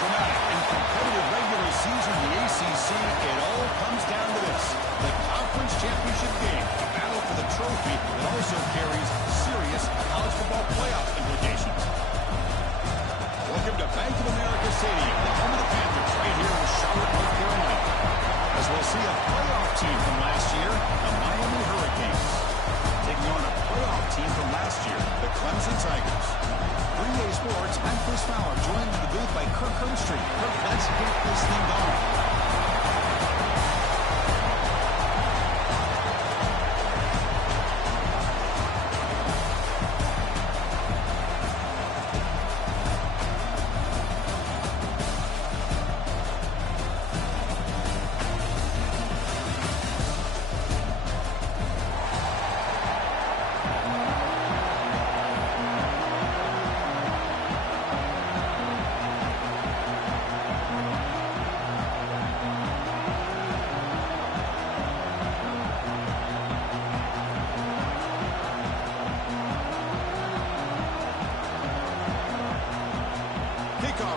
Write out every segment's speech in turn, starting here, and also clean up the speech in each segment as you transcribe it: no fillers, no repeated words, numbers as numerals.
dramatic. In competitive regular season, the ACC, it all comes down to this. The conference championship game, a battle for the trophy that also carries serious college football playoff implications. Welcome to Bank of America Stadium, the home of the Panthers, right here in Charlotte, North Carolina. As we'll see a playoff team from last year, the Miami Hurricanes, taking on a playoff team from last year, the Clemson Tigers. 3A Sports, I'm Chris Fowler, joined in the booth by Kirk Herbstreit. Kirk, let's get this thing going.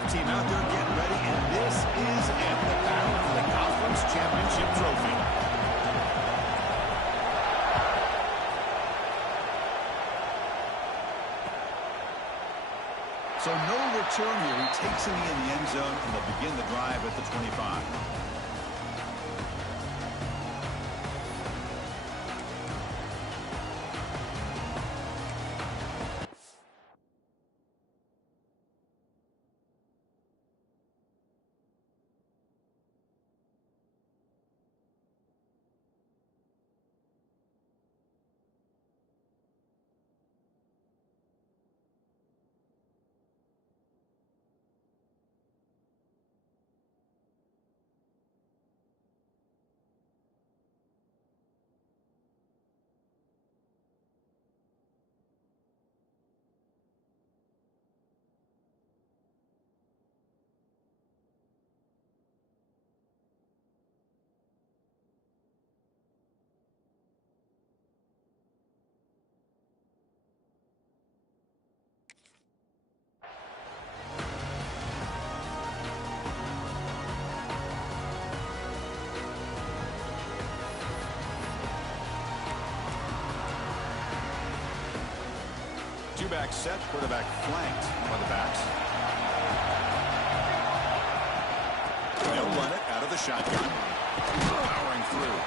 Team out there getting ready, and this is it, the battle for the conference championship trophy. So no return here. He takes it in the end zone, and they'll begin the drive at the 25. Two-back set, quarterback flanked by the backs. They'll run it out of the shotgun. Powering through.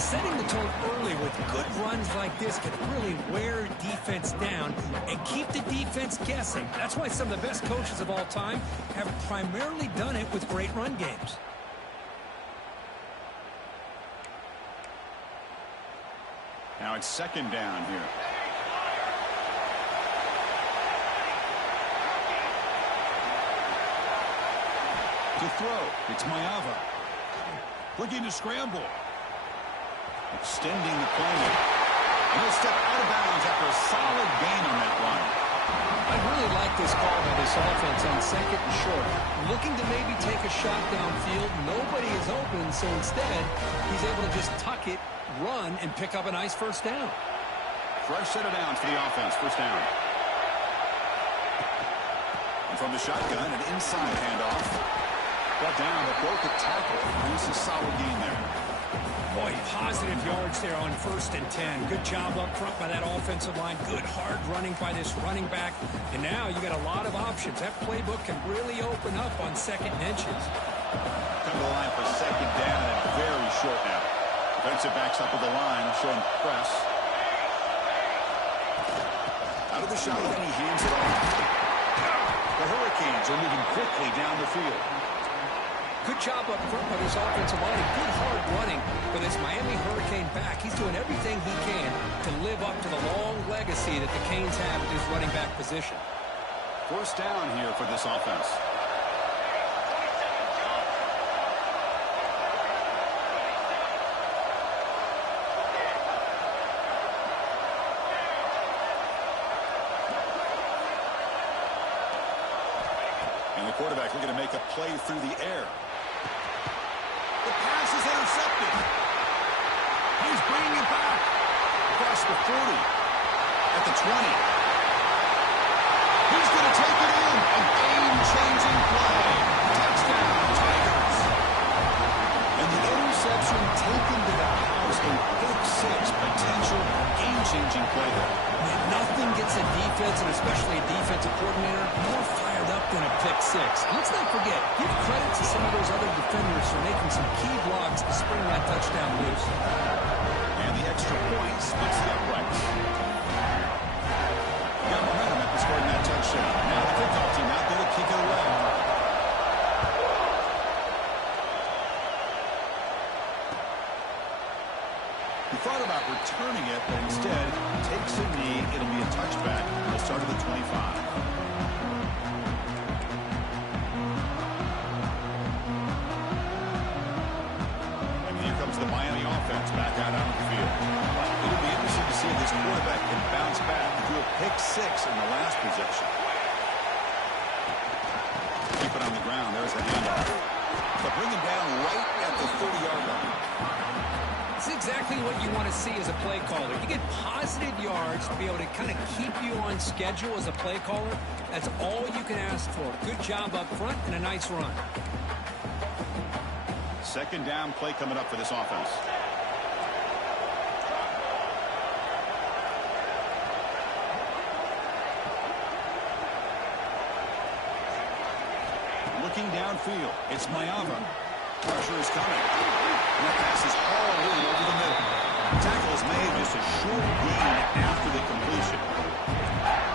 Setting the tone early with good runs like this can really wear defense down and keep the defense guessing. That's why some of the best coaches of all time have primarily done it with great run games. Now it's second down here. To throw, it's Mayava. Looking to scramble. Extending the play. And he'll step out of bounds after a solid gain on that run. I really like this call by this offense on second and short. Looking to maybe take a shot downfield. Nobody is open, so instead, he's able to just tuck it, run, and pick up a nice first down. Fresh set of downs for the offense. First down. And from the shotgun, an inside handoff. Brought down, but broke the tackle. This is a solid gain there. Boy, positive yards there on 1st and 10. Good job up front by that offensive line. Good hard running by this running back. And now you got a lot of options. That playbook can really open up on second and inches. Come to the line for second down and very short now. Defensive backs up to the line, showing press. Out of the shotgun, he hands it off. The Hurricanes are moving quickly down the field. Good job up front by this offensive line. Good hard running for this Miami Hurricane back. He's doing everything he can to live up to the long legacy that the Canes have at this running back position. First down here for this offense. And the quarterback looking to make a play through the air. The pass is intercepted. He's bringing it back. Across the 40. At the 20. He's going to take it in. A game-changing play. than a pick six. And let's not forget, give credit to some of those other defenders for making some key blocks to spring that touchdown loose. And the extra point splits the uprights. Got momentum after scoring that touchdown. Now the kickoff team out there to kick it away. He thought about returning it, but instead takes a knee. It'll be a touchback. He'll start at the 25. The Miami offense back out on the field. It'll be interesting to see if this quarterback can bounce back and do a pick six in the last possession. Keep it on the ground. There's the handoff. But bring him down right at the 30-yard line. It's exactly what you want to see as a play caller. You get positive yards to be able to kind of keep you on schedule as a play caller. That's all you can ask for. Good job up front and a nice run. Second down play coming up for this offense. Looking downfield, it's Mayava. Pressure is coming. And that pass is all in over the middle. Tackle is made, just a short gain after the completion.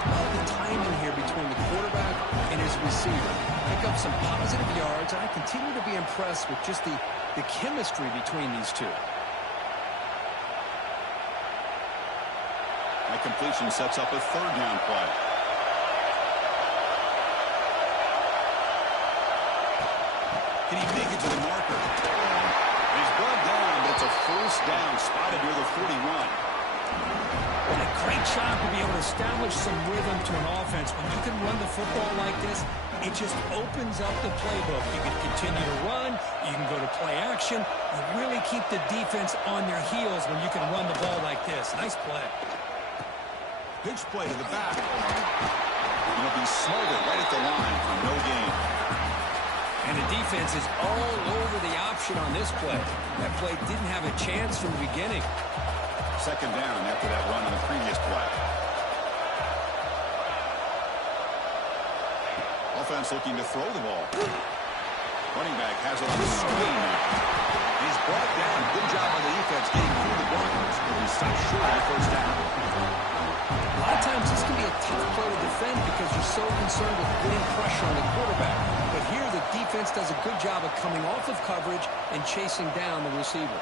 Well, the timing here between the quarterback and his receiver. Pick up some positive yards, and I continue to be impressed with just the chemistry between these two. That completion sets up a third down play. Can he make it to the marker? He's brought down, but it's a first down, spotted near the 41. And a great job to be able to establish some rhythm to an offense. When you can run the football like this, it just opens up the playbook. You can continue to run. You can go to play action. You really keep the defense on their heels when you can run the ball like this. Nice play. Pitch play to the back. He'll be smothered right at the line for no gain. And the defense is all over the option on this play. That play didn't have a chance from the beginning. Second down after that run on the previous play. Offense looking to throw the ball. Running back has it on the screen now. He's brought down. Good job on the defense getting through the blockers. But he stopped short of the first down. A lot of times this can be a tough play to defend because you're so concerned with putting pressure on the quarterback. But here the defense does a good job of coming off of coverage and chasing down the receiver.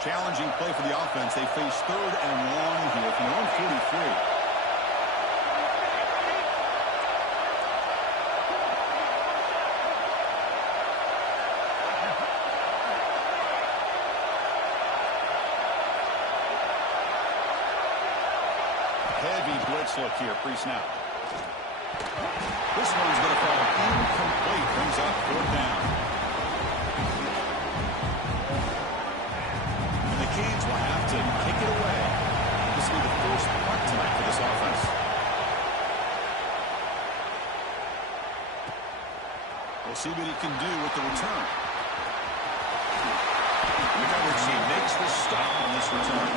Challenging play for the offense. They face third and long here from their own 43. Heavy blitz look here, pre-snap. This one's going to fall incomplete. Brings up fourth down. Canes will have to kick it away. This will be the first punt tonight for this offense. We'll see what he can do with the return. The coverage team makes the stop on this return.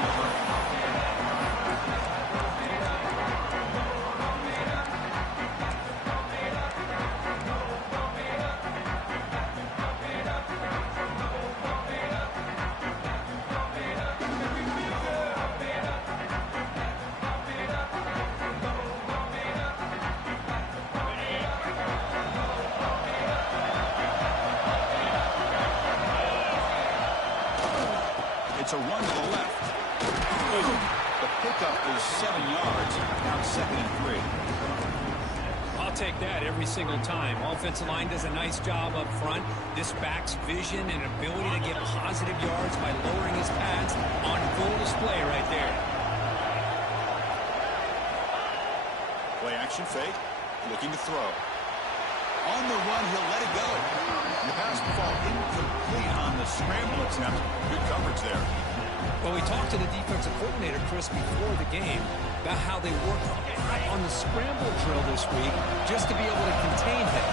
It's a run to the left. The pickup is 7 yards. Now second and 3. I'll take that every single time. Offensive line does a nice job up front. This back's vision and ability to get positive yards by lowering his pads on full display right there. Play action fake. Looking to throw. On the run, he'll let it go. The pass will fall incomplete on the scramble attempt. Good coverage there. Well, we talked to the defensive coordinator, Chris, before the game about how they worked on the scramble drill this week just to be able to contain him.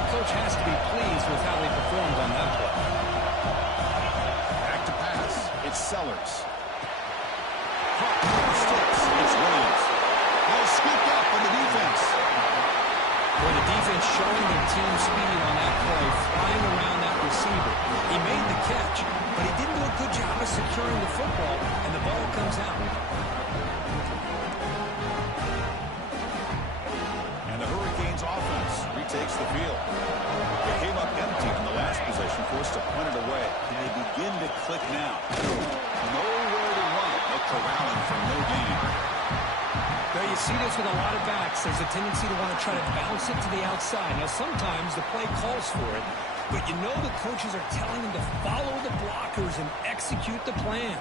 The coach has to be pleased with how they performed on that play. Back to pass. It's Sellers. some team speed on that play, flying around that receiver. He made the catch, but he didn't do a good job of securing the football, and the ball comes out. And the Hurricanes offense retakes the field. They came up empty in the last possession, forced to punt it away. And they begin to click now. Nowhere to run. No corralling from no gain. There you see this with a lot of backs. There's a tendency to want to try to bounce it to the outside. Now, sometimes the play calls for it, but you know the coaches are telling them to follow the blockers and execute the plan.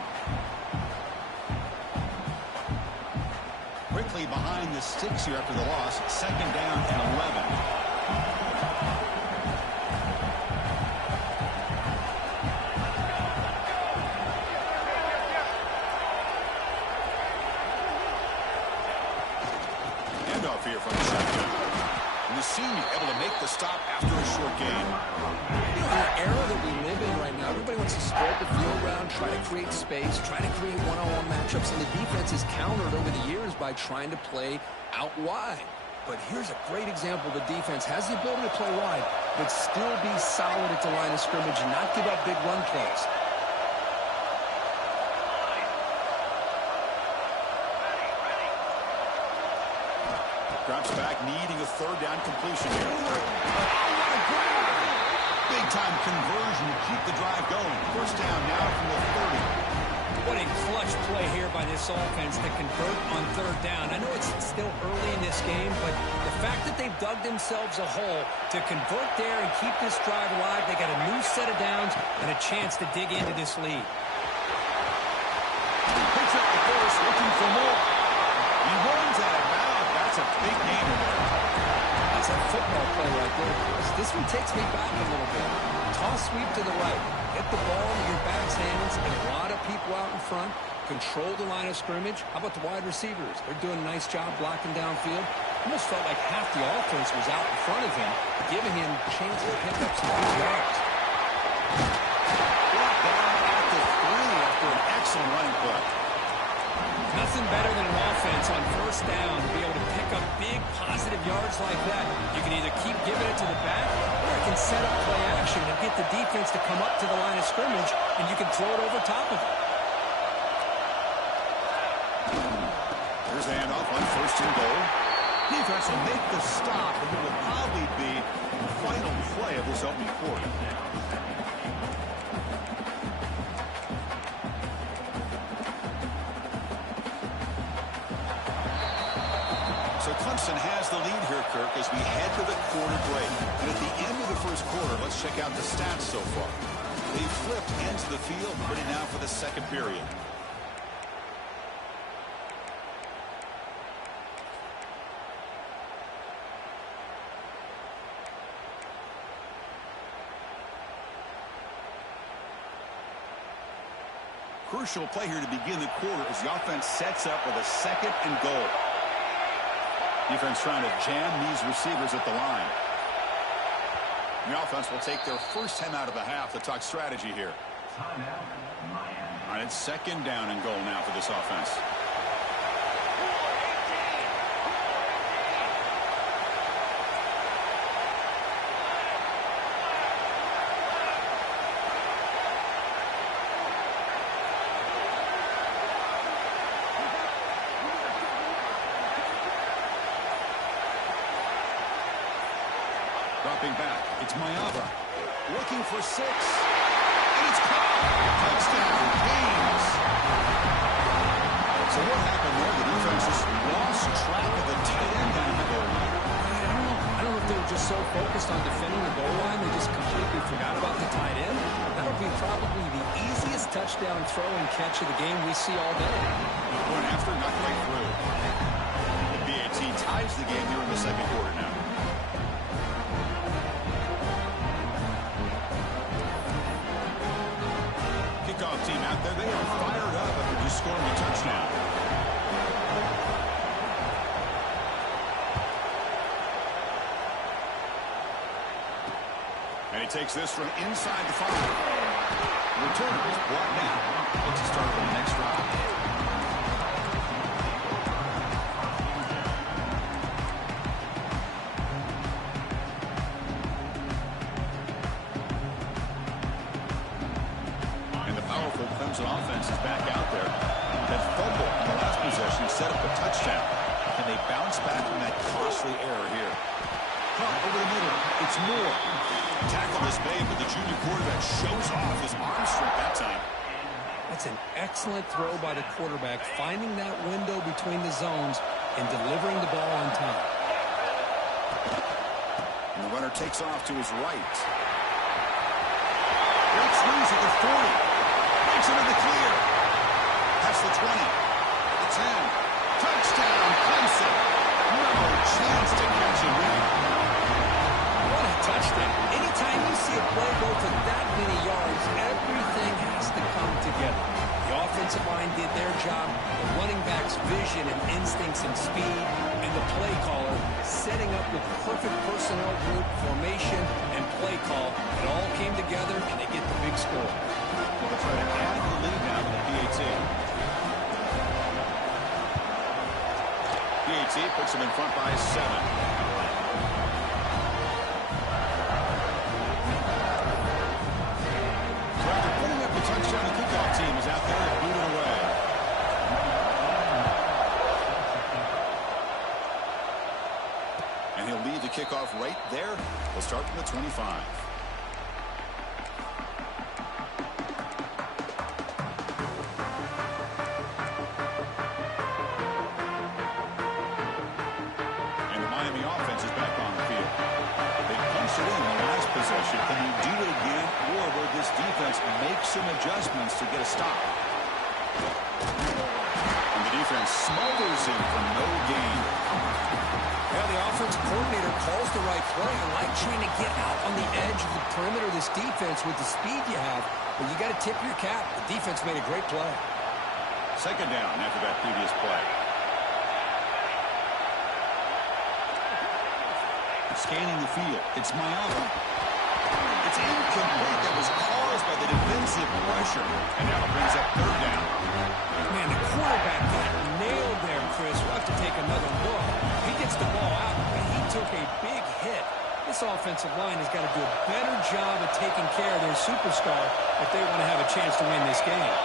Quickly behind the sticks here after the loss. 2nd down and 11. Here from the shotgun. And the senior able to make the stop after a short gain. You know, in the era that we live in right now, everybody wants to spread the field around, try to create space, try to create one-on-one matchups, and the defense is countered over the years by trying to play out wide. But here's a great example. The defense has the ability to play wide, but still be solid at the line of scrimmage and not give up big run plays. Drops back, needing a 3rd down completion here. Big-time conversion to keep the drive going. 1st down now from the 30. What a clutch play here by this offense to convert on 3rd down. I know it's still early in this game, but the fact that they've dug themselves a hole to convert there and keep this drive alive, they got a new set of downs and a chance to dig into this lead. Picks up the force, looking for more. He runs out of bounds. That's a big game in there. That's a football play right there. This one takes me back a little bit. Toss sweep to the right. Get the ball into your back's hands and a lot of people out in front. Control the line of scrimmage. How about the wide receivers? They're doing a nice job blocking downfield. Almost felt like half the offense was out in front of him, giving him a chance to pick up some good yards. Brought down at the 3 after an excellent running play. Nothing better than an offense on 1st down to be able to pick up big positive yards like that. You can either keep giving it to the back or it can set up play action and get the defense to come up to the line of scrimmage, and you can throw it over top of it. Here's the handoff on 1st and goal. Defense will make the stop, and it will probably be the final play of this opening quarter. So Clemson has the lead here, Kirk, as we head to the quarter break. And at the end of the 1st quarter, let's check out the stats so far. They flipped ends of the field, ready now for the 2nd period. Crucial play here to begin the quarter as the offense sets up with a 2nd and goal. Defense trying to jam these receivers at the line. The offense will take their first time out of the half to talk strategy here. All right, it's 2nd down and goal now for this offense. Dropping back, it's Mayava. Looking for 6. And it's caught. Touchdown, Kings. So what happened there? The defense just lost track of the tight end down the goal line. I don't know if they were just so focused on defending the goal line, they just completely forgot about the tight end. That would be probably the easiest touchdown throw and catch of the game we see all day. Going after, not quite through. The BAT ties the game here in the 2nd quarter now. Kickoff team out there, they are fired up after just scoring a touchdown. And he takes this from inside the 5. The returner is brought down. Looks to start on the next drive. set up a touchdown. And they bounce back from that costly error here. Caught over the middle. It's Moore. Tackle is made, but the junior quarterback shows off his arm strength that time. That's an excellent throw by the quarterback, finding that window between the zones and delivering the ball on time. And the runner takes off to his right. Breaks loose at the 40. Breaks into the clear. Past the 20. The 10. Touchdown, Clemson. No chance to catch a win. What a touchdown. Anytime you see a play go for that many yards, everything has to come together. The offensive line did their job, the running back's vision and instincts and speed, and the play caller setting up the perfect personnel group, formation, and play call. It all came together, and they get the big score. They'll try to add the lead now to the PAT. PAT puts them in front by 7. Touchdown, the kickoff team is out there and boot it away. And he'll lead the kickoff right there. We'll start from the 25. And the Miami offense is back on the field. They punched it in the last possession. Can you do it again, or will this defense make some adjustments to get a stop? And the defense smothers him for no gain. Well, the offensive coordinator calls the right play. I like trying to get out on the edge of the perimeter of this defense with the speed you have, but you got to tip your cap. The defense made a great play. Second down after that previous play. Scanning the field. It's Mayava. It's incomplete. That was caused by the defensive pressure. And now it brings up third down. Man, the quarterback got nailed there, Chris. We'll have to take another look. He gets the ball out, but he took a big hit. This offensive line has got to do a better job of taking care of their superstar if they want to have a chance to win this game.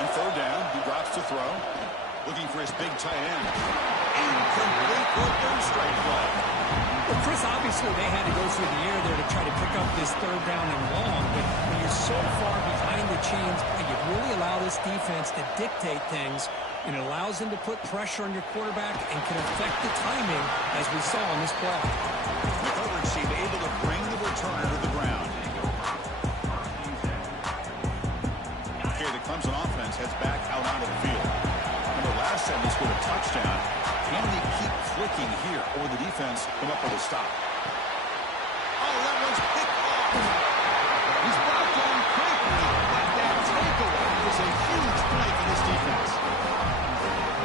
On third down, he drops to throw. Looking for his big tight end. Incomplete for a third straight play. Well, Chris, obviously they had to go through the air there to try to pick up this third down and long, but when you're so far behind the chains, you really allow this defense to dictate things, and it allows them to put pressure on your quarterback and can affect the timing, as we saw on this play. The coverage team able to bring the returner to the ground. Okay, the Clemson offense heads back out onto the field. Remember, last time they scored a touchdown. Can they keep clicking here, or the defense come up with a stop? Oh, that was picked off. He's brought down quickly, but that takeaway is a huge play for this defense.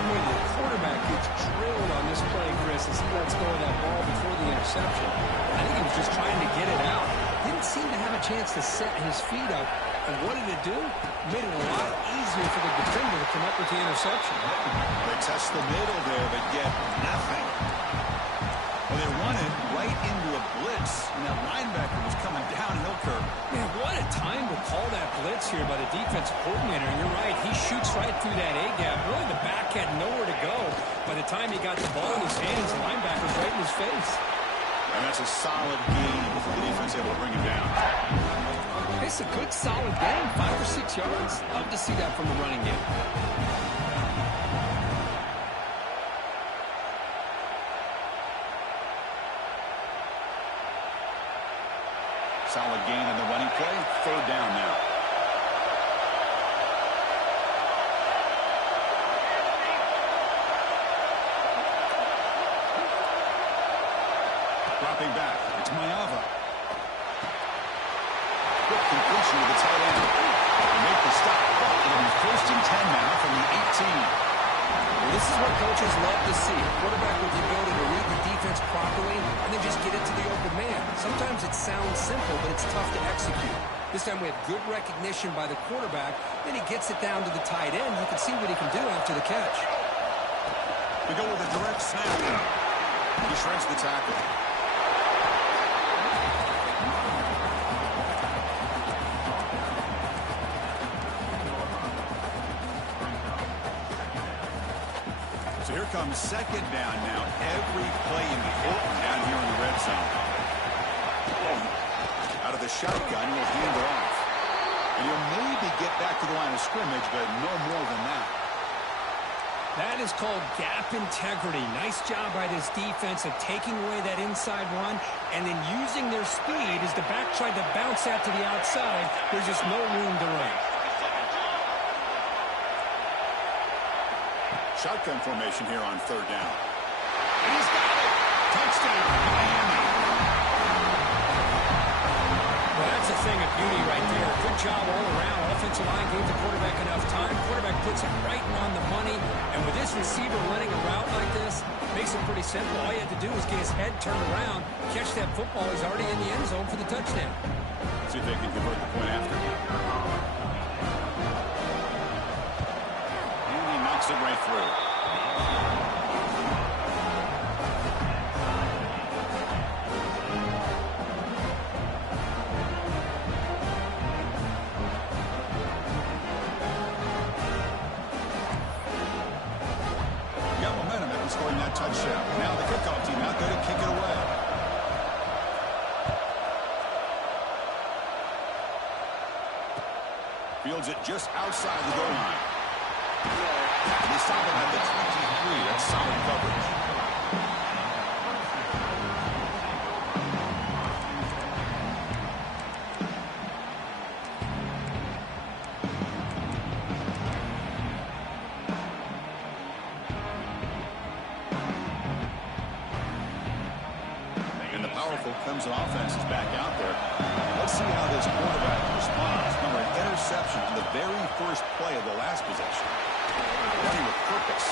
When the quarterback gets drilled on this play, Chris, as he lets go of that ball before the interception, I think he was just trying to get it out. Didn't seem to have a chance to set his feet up. And what did it do? Made it a lot easier for the defender to come up with the interception. They test the middle there, but get nothing. Well, they run it right into a blitz, and that linebacker was coming downhill curve. Man, what a time to call that blitz here by the defensive coordinator. And you're right, he shoots right through that A-gap. Really, the back had nowhere to go. By the time he got the ball in his hands, the linebacker's right in his face. And that's a solid game for the defense able to bring him down. It's a good, solid game, 5 or 6 yards. Love to see that from the running game. Solid gain in the running play. Third down now. Dropping back. It's Mayava. Quick completion with the tight end. They make the stop. It'll be 1st and 10 now from the 18. Well, this is what coaches love to see. A quarterback with the ability to read the defense properly and then just get it to the open man. Sometimes it sounds simple, but it's tough to execute. This time we have good recognition by the quarterback. Then he gets it down to the tight end. You can see what he can do after the catch. We go with a direct snap. He shreds the tackle. So here comes second down now. Every play important down here in the red zone. Out of the shotgun, he'll hand it off. And he'll maybe get back to the line of scrimmage, but no more than that. That is called gap integrity. Nice job by this defense of taking away that inside run and then using their speed as the back tried to bounce out to the outside. There's just no room to run. Shotgun formation here on third down. And he's got it. Touchdown, Miami. Well, that's a thing of beauty right there. Good job all around. Offensive line gave the quarterback enough time. Quarterback puts it right on the money. And with this receiver running a route like this, makes it pretty simple. All you had to do was get his head turned around, catch that football. He's already in the end zone for the touchdown. See if they can convert the point after. And he knocks it right through. Scoring that touchdown. Now the kickoff team out there to kick it away. Fields it just outside the goal line. And they stop him at the 23. That's solid coverage. Clemson offense is back out there. Let's see how this quarterback responds. Remember, an interception on the very first play of the last possession. Running with purpose.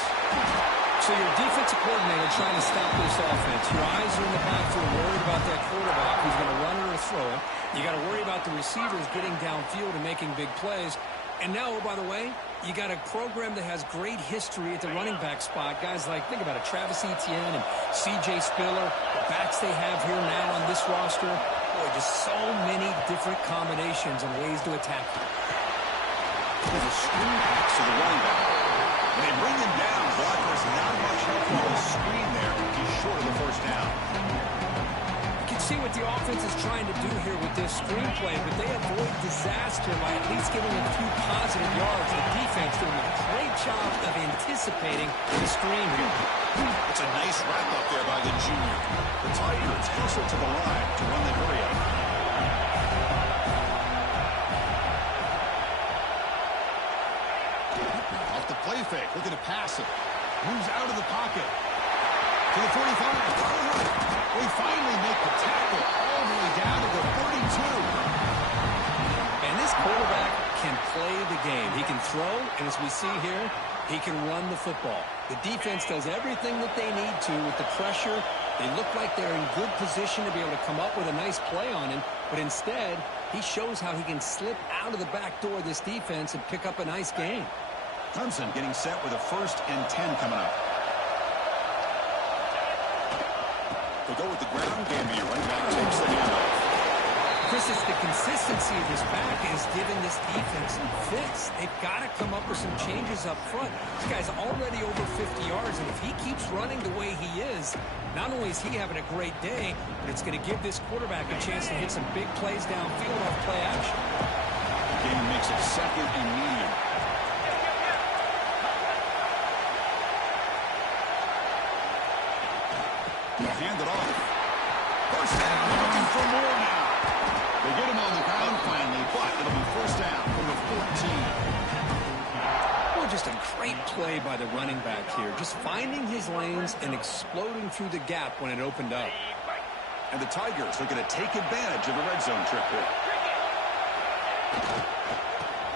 So your defensive coordinator trying to stop this offense. Your eyes are in the backfield worried about that quarterback who's going to run it or throw it. You got to worry about the receivers getting downfield and making big plays. And now, oh, by the way, you got a program that has great history at the running back spot. Guys like, think about it, Travis Etienne and C.J. Spiller, the backs they have here now on this roster. Boy, just so many different combinations and ways to attack them. There's a screen pass to the running back. When they bring him down, blockers not much help on the screen there. He's short of the first down. You can see what the offense is trying to do here with this screenplay, but they avoid disaster by at least giving a few positive yards. The defense doing a great job of anticipating the screen here. It's a nice wrap-up there by the junior. The Tigers hustle to the line to run the hurry-up. Off the play fake, looking to pass it. Moves out of the pocket. To the 45. They finally make the tackle all the way down to the 32. And this quarterback can play the game. He can throw, and as we see here, he can run the football. The defense does everything that they need to with the pressure. They look like they're in good position to be able to come up with a nice play on him, but instead, he shows how he can slip out of the back door of this defense and pick up a nice gain. Clemson getting set with a 1st and 10 coming up. They go with the ground game here. Running back takes the handoff. Chris, it's the consistency of his back is giving this defense some fits. They've got to come up with some changes up front. This guy's already over 50 yards, and if he keeps running the way he is, not only is he having a great day, but it's going to give this quarterback a chance to hit some big plays downfield off play action. The game makes it 2nd and medium. Hand it off. First down. Looking for more now. They get him on the ground finally, but it'll be first down from the 14. Well, just a great play by the running back here. Just finding his lanes and exploding through the gap when it opened up. And the Tigers are going to take advantage of the red zone trip here.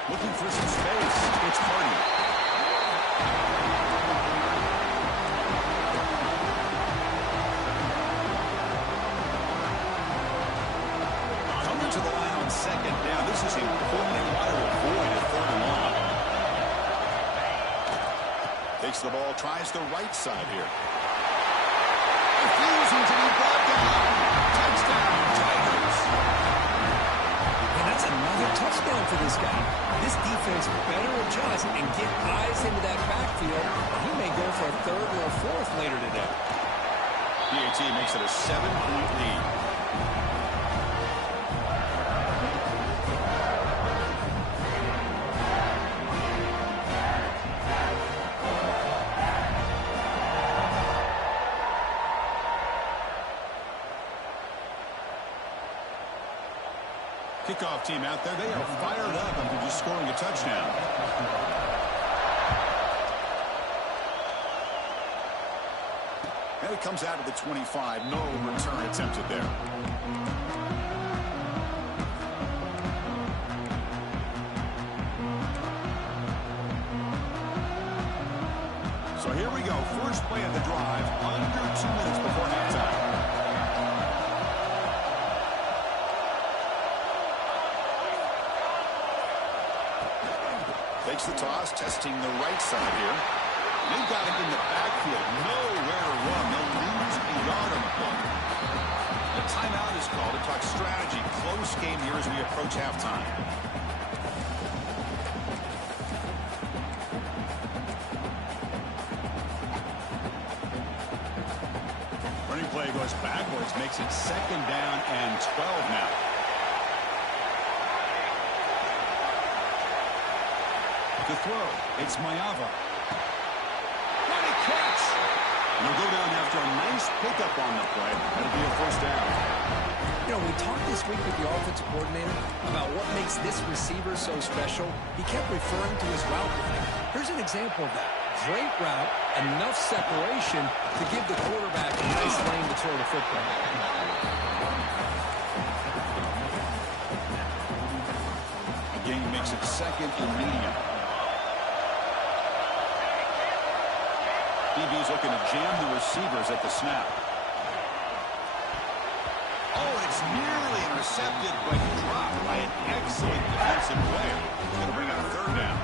Looking for some space. It's Party. To the line on 2nd down. This is important. They want to avoid a 3rd and long. Takes the ball, tries the right side here. Refusing to be brought down. Touchdown, Tigers. And that's another touchdown for this guy. This defense better adjust and get eyes into that backfield. He may go for a third or a fourth later today. PAT makes it a 7-point lead. Kickoff team out there, they are fired up after just scoring a touchdown. And it comes out of the 25. No return attempted there. So here we go. First play of the drive. Under 2 minutes before halftime. Takes the toss, testing the right side here. They've got it in the backfield. Nowhere to run. They'll lose a yard on the play. The timeout is called to talk strategy. Close game here as we approach halftime. Running play goes backwards, makes it 2nd down and 12 now. To throw, it's Mayava. What a catch! And he'll go down after a nice pickup on the play. That'll be a first down. You know, we talked this week with the offensive coordinator about what makes this receiver so special. He kept referring to his route running. Here's an example of that. Great route, enough separation to give the quarterback a nice lane to throw the football. Again, makes it 2nd and medium. DB's looking to jam the receivers at the snap. Oh, it's nearly intercepted, but dropped by an excellent defensive player. He's going to bring out a 3rd down.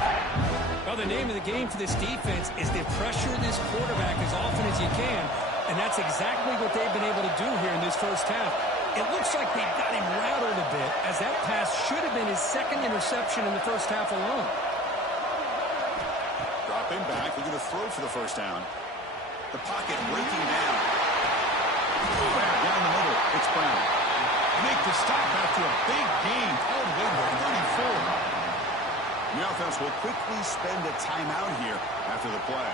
Well, the name of the game for this defense is to pressure this quarterback as often as you can, and that's exactly what they've been able to do here in this first half. It looks like they've got him rattled a bit, as that pass should have been his 2nd interception in the first half alone. Drop him back. They're going to throw for the first down. The pocket breaking down. Down the middle. It's Brown. Make the stop after a big gain all the way to 34. The offense will quickly spend a timeout here after the play.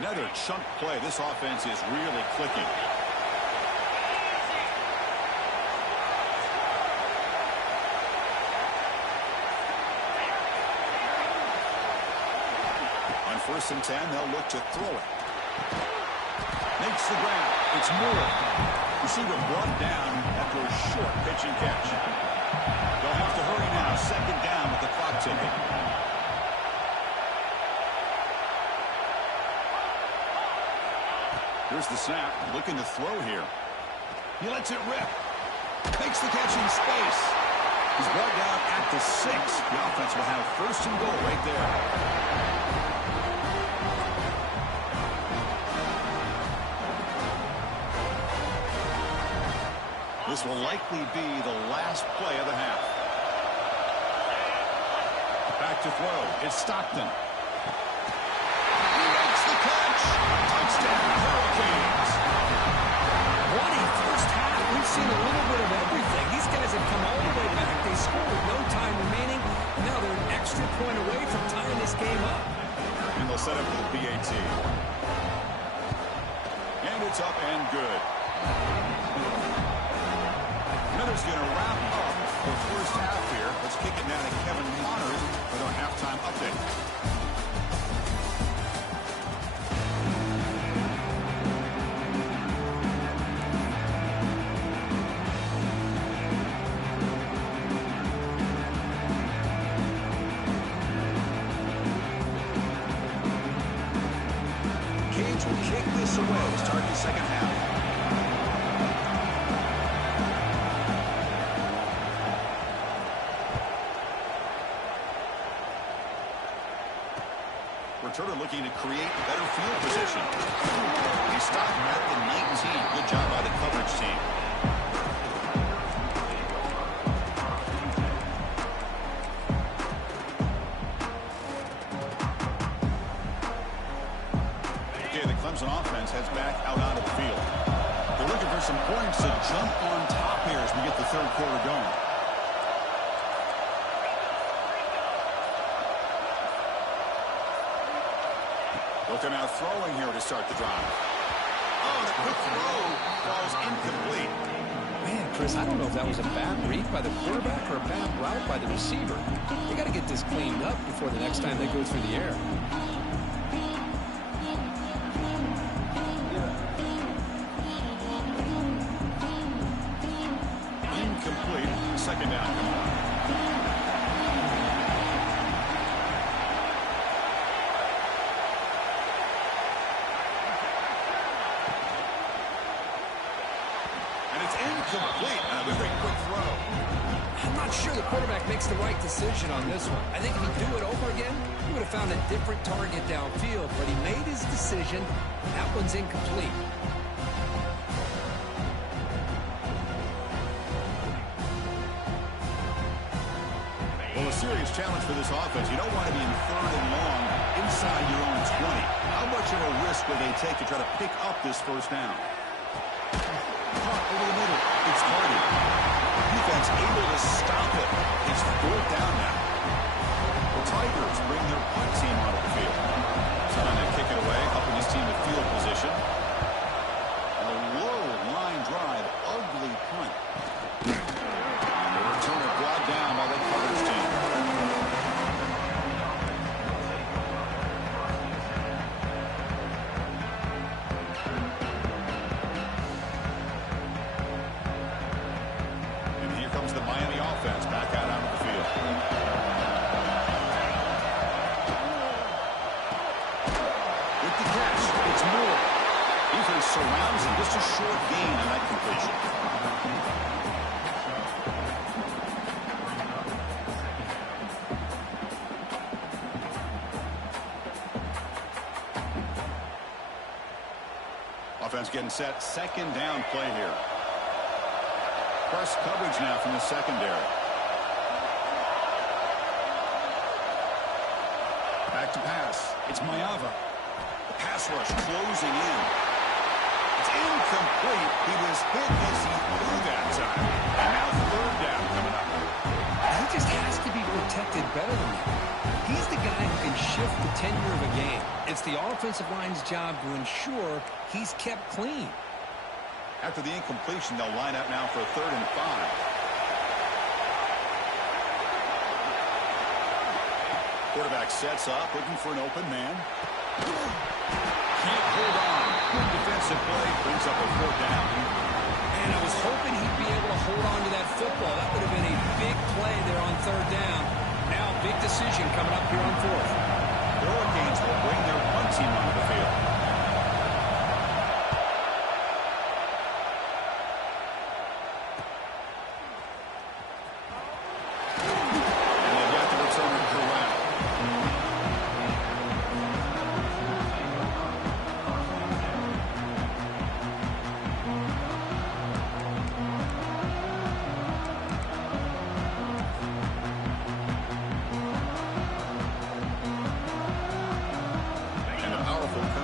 Another chunk play. This offense is really clicking. On 1st and 10, they'll look to throw it. Makes the grab. It's Moore. Receiver brought down after a short pitch and catch. They'll have to hurry now. 2nd down with the clock ticking. Here's the snap. Looking to throw here. He lets it rip. Makes the catch in space. He's brought down at the 6. The offense will have 1st and goal right there. This will likely be the last play of the half. Back to throw. It's Stockton. He makes the catch. Touchdown, Hurricanes. What a first half. We've seen a little bit of everything. These guys have come all the way back. They scored with no time remaining. Now they're an extra point away from tying this game up. And they'll set up for the PAT. And it's up and good. Miller's going to wrap up the first half here. Let's kick it down to Kevin Connors with our halftime update. Cage will kick this away to start the second half. Returner looking to create better field position. He stopped him at the 19. Good job by the coverage team. heads back out onto the field. They're looking for some points to jump on top here as we get the third quarter going. Looking out throwing here to start the drive. Oh, and a quick throw falls incomplete. Man, Chris, I don't know if that was a bad read by the quarterback or a bad route by the receiver. They got to get this cleaned up before the next time they go through the air. Incomplete. Second down coming up. Incomplete. A very quick throw. I'm not sure the quarterback makes the right decision on this one. I think if he'd do it over again, he would have found a different target downfield, but he made his decision. That one's incomplete. Well, a serious challenge for this offense. You don't want to be in third and long inside your own 20. How much of a risk will they take to try to pick up this first down? Over the middle. It's Hardy. Defense able to stop it. It's fourth down now. The Tigers bring their punt team out of the field. Trying to kick it away, helping his team to field position. And a low line drive, ugly punt. And the returner brought down by the coverage team. The Miami offense back out onto the field. With the catch, it's Moore. Defense surrounds him. Just a short gain on that completion. Offense getting set. Second down play here. Press coverage now from the secondary. Back to pass. It's Mayava. The pass rush closing in. It's incomplete. He was hit as he threw that time. And now third down coming up. He just has to be protected better than that. He's the guy who can shift the tenure of a game. It's the offensive line's job to ensure he's kept clean. After the incompletion, they'll line up now for a 3rd and 5. Quarterback sets up, looking for an open man. Can't hold on. Good defensive play, brings up a 4th down. And I was hoping he'd be able to hold on to that football. That would have been a big play there on 3rd down. Now, big decision coming up here on 4th. The Hurricanes will bring their punt team onto the field.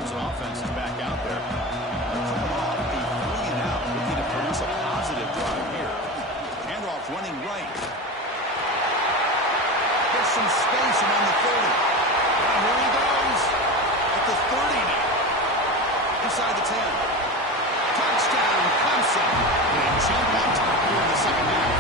Offense is back out there. Coming off a 3-and-out, looking to produce a positive drive here. Handoff running right. There's some space around the 30. And here he goes. At the 30 now. Inside the 10. Touchdown, Clemson. They jump on top here in the second half.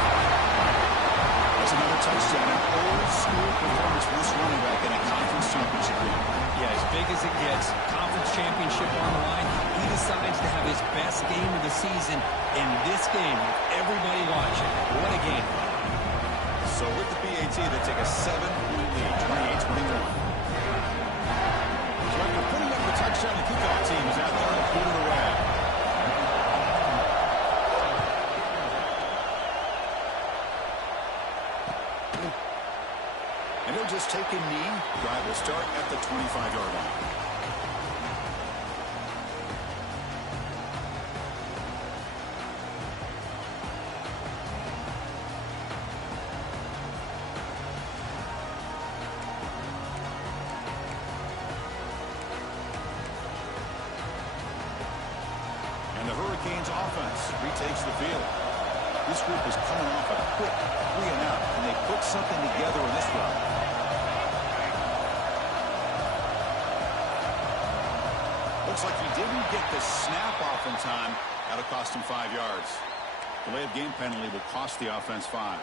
That's another touchdown. An old school performance for this running back in a conference championship game. Yeah, as big as it gets, conference championship on the line, he decides to have his best game of the season in this game with everybody watching. What a game. So with the PAT, they take a 7-point lead, 28-21. So after putting up the touchdown, the kickoff team is out there and put it away. And he'll just take a knee. Drive will start at the 25-yard line. Hurricanes offense retakes the field. This group is coming off a quick 3-and-out, and they put something together in this run. Looks like he didn't get the snap off in time. That'll cost him 5 yards. Delay of game penalty will cost the offense 5.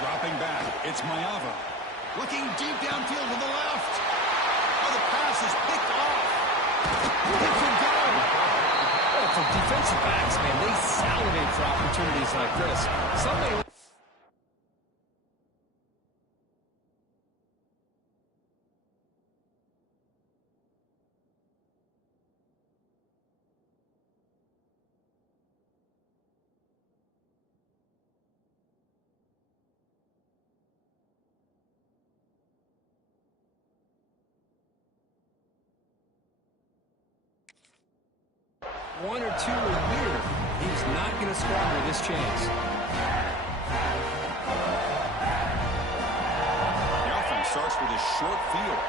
Dropping back, it's Mayava. Looking deep downfield to the left. Oh, the pass is picked off. It can go. Oh, for defensive backs, man, they salivate for opportunities like this. Somebody... one or two a year. He's not going to squander this chance. The offense starts with a short field.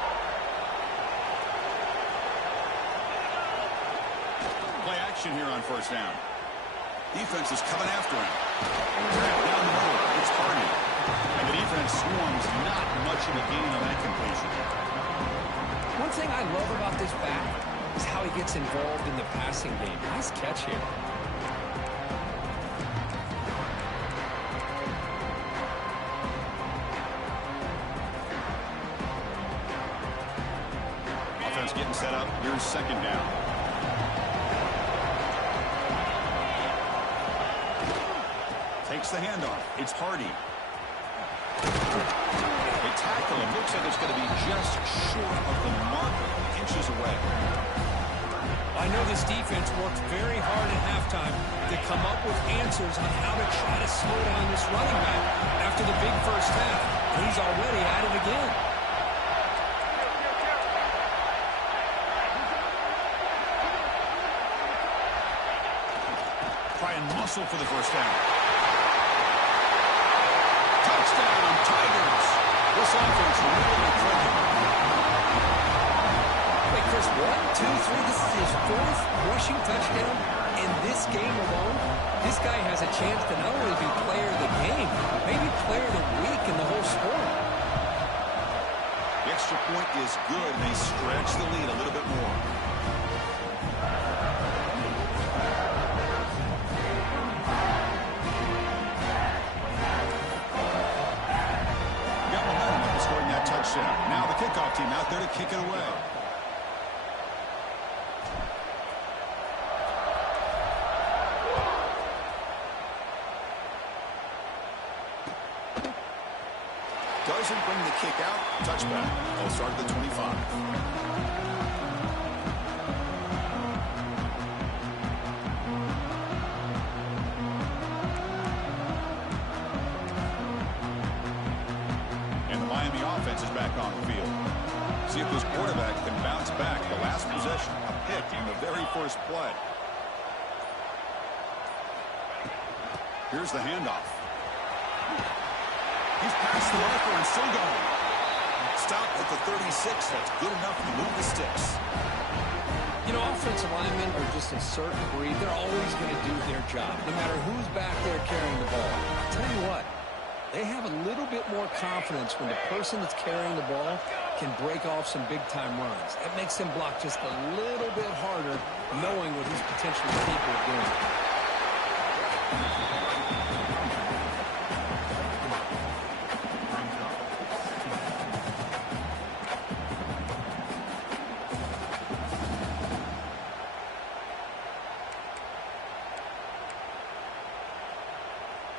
Play action here on first down. Defense is coming after him. Trap down the middle. It's Hardy. And the defense swarms. Not much of a gain on that completion. One thing I love about this back is how he gets involved in the passing game. Nice catch here. Offense getting set up. Here's second down. Takes the handoff. It's Hardy. They tackle him. Looks like it's going to be just short of the marker. Inches away. I know this defense worked very hard at halftime to come up with answers on how to try to slow down this running back after the big first half. And he's already at it again. Try and muscle for the first down. Touchdown, Tigers. This offense really clicking. Wait, Chris, 1, 2, 3. This is his 4th rushing touchdown in this game alone. This guy has a chance to not only be player of the game, maybe player of the week in the whole sport. The extra point is good, and they stretch the lead a little bit more. Got momentum after scoring that touchdown. Now the kickoff team out there to kick it away. Doesn't bring the kick out. Touchback. They'll start at the 25. And the Miami offense is back on the field. See if this quarterback can bounce back. The last possession, a pick on the very first play. Here's the handoff. He's past the marker and still going. Stop at the 36. That's good enough to move the sticks. You know, offensive linemen are just a certain breed. They're always going to do their job, no matter who's back there carrying the ball. I'll tell you what, they have a little bit more confidence when the person that's carrying the ball can break off some big-time runs. It makes them block just a little bit harder, knowing what he's potentially capable of doing.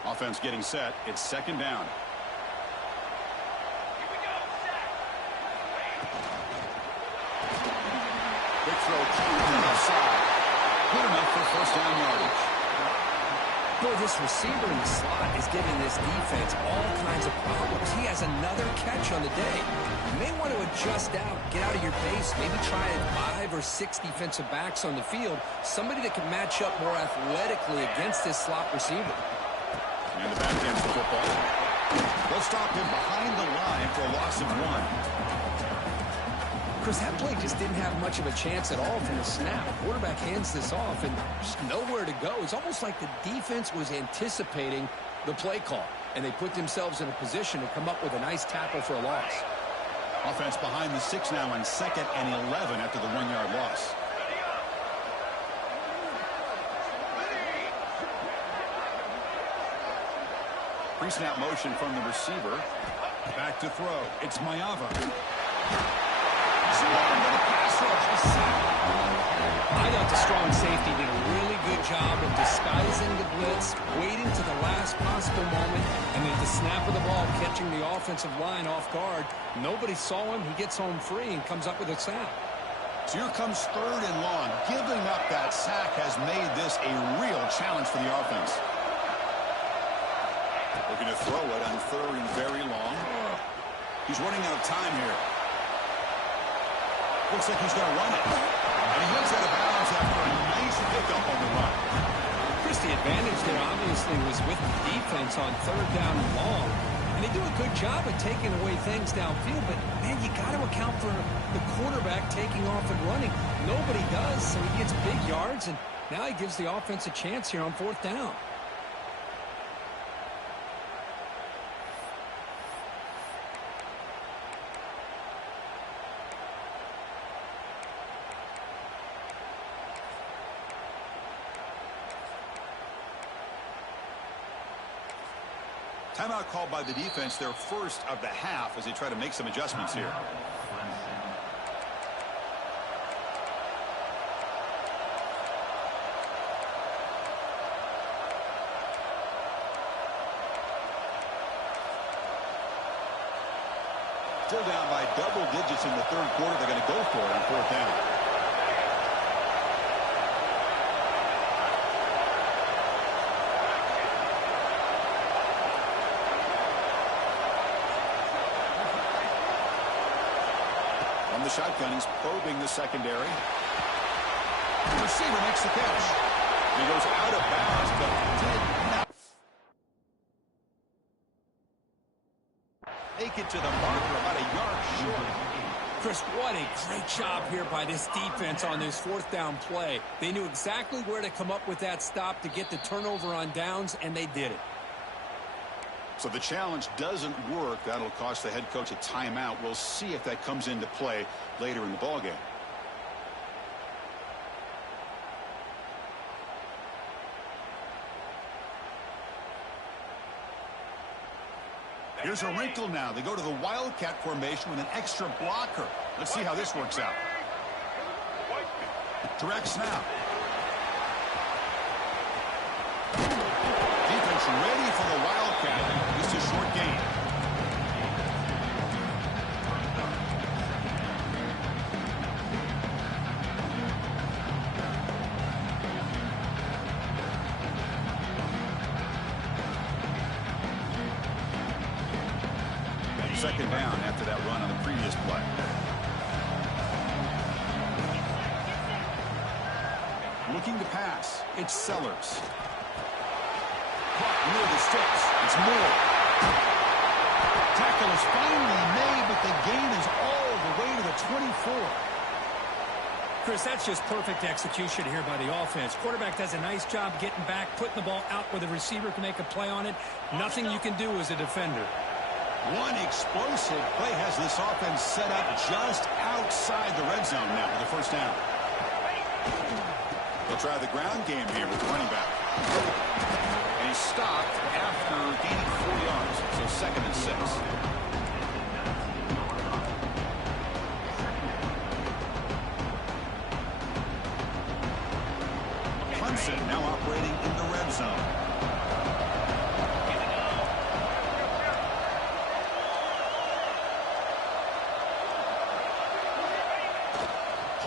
Offense getting set. It's second down. Big throw to the left side. Good enough for first down yardage. Boy, this receiver in the slot is giving this defense all kinds of problems. He has another catch on the day. You may want to adjust out, get out of your base, maybe try 5 or 6 defensive backs on the field, somebody that can match up more athletically against this slot receiver. And the back end for football. They'll stop him behind the line for a loss of 1. Chris, that play just didn't have much of a chance at all from the snap. Quarterback hands this off and just nowhere to go. It's almost like the defense was anticipating the play call, and they put themselves in a position to come up with a nice tackle for a loss. Offense behind the 6 now on 2nd and 11 after the 1-yard loss. Pre-snap motion from the receiver. Back to throw. It's Mayava. I thought the strong safety did a really good job of disguising the blitz, waiting to the last possible moment, and then at the snap of the ball, catching the offensive line off guard. Nobody saw him. He gets home free and comes up with a sack. So here comes 3rd and long. Giving up that sack has made this a real challenge for the offense. Looking to throw it on 3rd and very long. He's running out of time here. Looks like he's going to run it. And he hits out of bounds after a nice pickup on the run. Chris, the advantage there obviously was with the defense on 3rd down and long. And they do a good job of taking away things downfield. But, man, you got to account for the quarterback taking off and running. Nobody does, so he gets big yards. And now he gives the offense a chance here on 4th down. Timeout called by the defense, their first of the half, as they try to make some adjustments here. Still down by double digits in the 3rd quarter. They're going to go for it on 4th down. The shotgun, he's probing the secondary. The receiver makes the catch. He goes out of bounds, but did not make it to the marker, about a yard short. Chris, what a great job here by this defense on this 4th down play. They knew exactly where to come up with that stop to get the turnover on downs, and they did it. So the challenge doesn't work. That'll cost the head coach a timeout. We'll see if that comes into play later in the ballgame. Here's a wrinkle now. They go to the Wildcat formation with an extra blocker. Let's see how this works out. Direct snap. Defense ready for the Wildcat. Just a short gain. Second down after that run on the previous play. Looking to pass. It's Sellers. Caught near the sticks. It's Moore. Tackle is finally made, but the gain is all the way to the 24. Chris, that's just perfect execution here by the offense. Quarterback does a nice job getting back, putting the ball out where the receiver can make a play on it. Nothing you can do as a defender. One explosive play has this offense set up just outside the red zone now for the first down. They'll try the ground game here with the running back. And he's stopped after gaining 4 yards, so 2nd and 6. Clemson now operating in the red zone.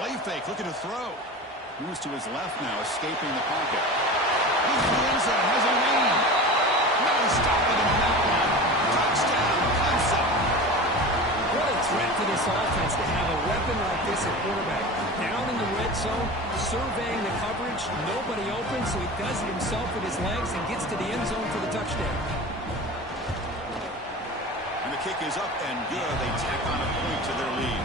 Play fake, looking to throw. Moves to his left now, escaping the pocket. He wins and has a lead. No stopping him on that one. Touchdown, Clemson. What a threat to this offense to have a weapon like this at quarterback. Down in the red zone, surveying the coverage, nobody open, so he does it himself with his legs and gets to the end zone for the touchdown. And the kick is up and good. They tack on a point to their lead.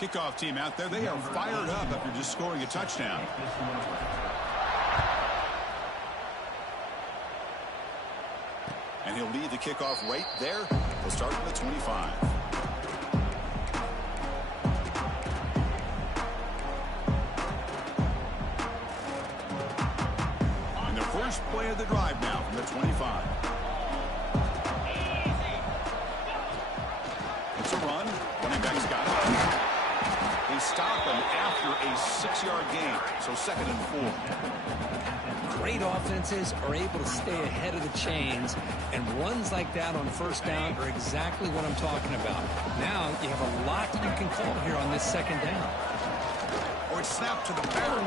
Kickoff team out there, they are fired up after just scoring a touchdown. And he'll lead the kickoff right there. He'll start from the 25. And the first play of the drive now from the 25. It's a run. Running back's got it. They stop him after a 6-yard gain, so 2nd and 4. Great offenses are able to stay ahead of the chains, and runs like that on first down are exactly what I'm talking about. Now you have a lot that you can call here on this 2nd down. Or it's snapped to the back.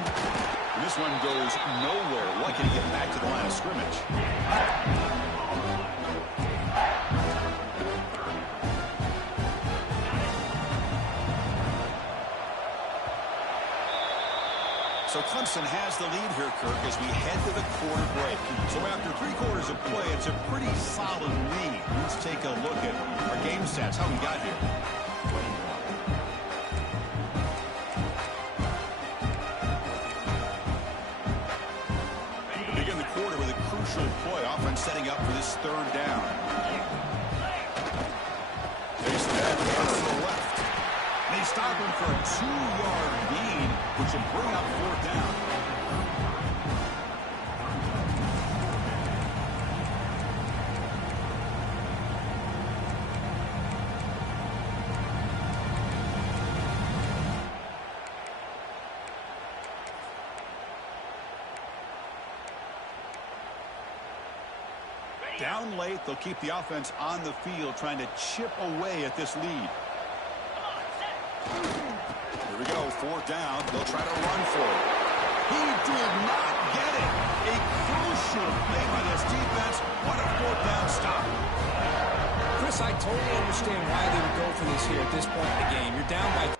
And this one goes nowhere. Lucky to get back to the line of scrimmage. So Clemson has the lead here, Kirk, as we head to the quarter break. So after 3 quarters of play, it's a pretty solid lead. Let's take a look at our game stats, how we got here. Begin the quarter with a crucial play. Offense setting up for this 3rd down. They snap to the left. They stop him for a 2-yard gain, which will bring up 4th down. Down late, they'll keep the offense on the field, trying to chip away at this lead. Here we go, 4th down. They'll try to run for it. He did not get it. A crucial play by this defense. What a 4th down stop. Chris, I totally understand why they would go for this here at this point in the game. You're down by